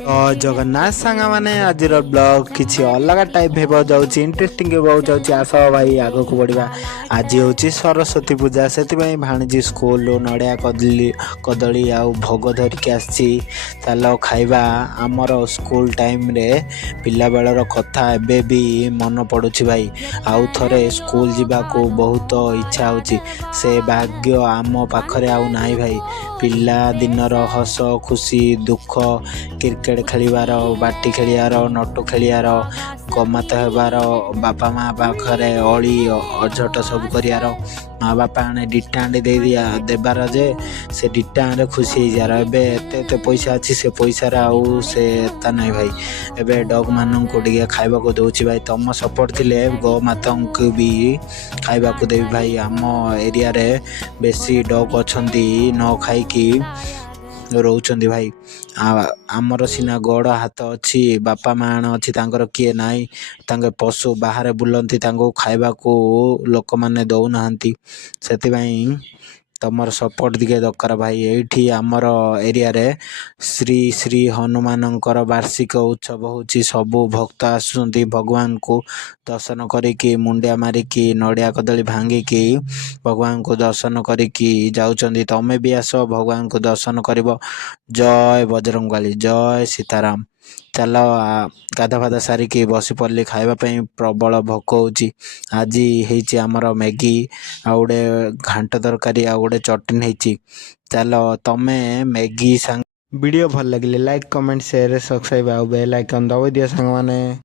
जगन्नाथ सांग मैंने आज ब्लॉग किसी अलग टाइप हो जाऊँगी इंटरेस्टिंग हो जाऊँगी आस भाई आग को बढ़ा। आज हूँ सरस्वती पूजा से भाणीजी स्कूल नड़िया कदली कदली आउ भोग धरिकी आसी चल खाइबा। आमर स्कूल टाइम रे पिला बेलर कथा एबे भी मन पड़ुछि भाई। आउ थरे स्कूल जीवाको बहुत इच्छा होछि से भाग्य आम पाखरे आउ नाई भाई। पिला दिनर हस खुशी दुख क्रिकेट खेलिबार बाटी खेलिबार नटु खेलिबार गमात हेबार बापा माँ पाखरे अली अझट सब करियार माँ बापा आने डिटाण्ड दे दिया देबार जे से डिटाण्ड खुशी जार। एबे एते पैसा अच्छी से पैसार आउ से एता नहीं भाई। एबे डग मान को टिके खाइबा को दउछि भाई। तुम सपोर्ट थिले गौ माता को भी खाइबा को देबी भाई। आम एरिया रे बेसी डग अछंती न खाइकी रोचंदी भाई। आमर सिना गड़ हाथ अच्छी बापा माँ अच्छी तांकर किए नाई तांके पशु बाहर बुलंती तांको खाइबा को लोक माने दौ नाहंती सेतिबाई तमर सपोर्ट दिखे दरकार भाई। एठी आमर एरिया रे श्री श्री हनुमानंकर वार्षिक उत्सव होची। सबु भक्त आसुंती भगवान को दर्शन करिकी मुंडिया मारिकी नड़िया कदली भांगिकी भगवान को दर्शन करिकी जाउचंदी। तमे भी आस भगवान को दर्शन करिवो। जय बजरंगबली जय सीताराम। चल गाधा फाधा सारिकी बसी पड़ली खाइबा प्रबल भोक होची। आज हेची आमर मैगी आ गोटे घांट तरकारी आ गोटे चटनी हेची। चल तमे मैगी सांग वीडियो भल लगे लाइक कमेंट शेयर सब्सक्राइब आ बेल आइकन दबाई दियो सांग माने।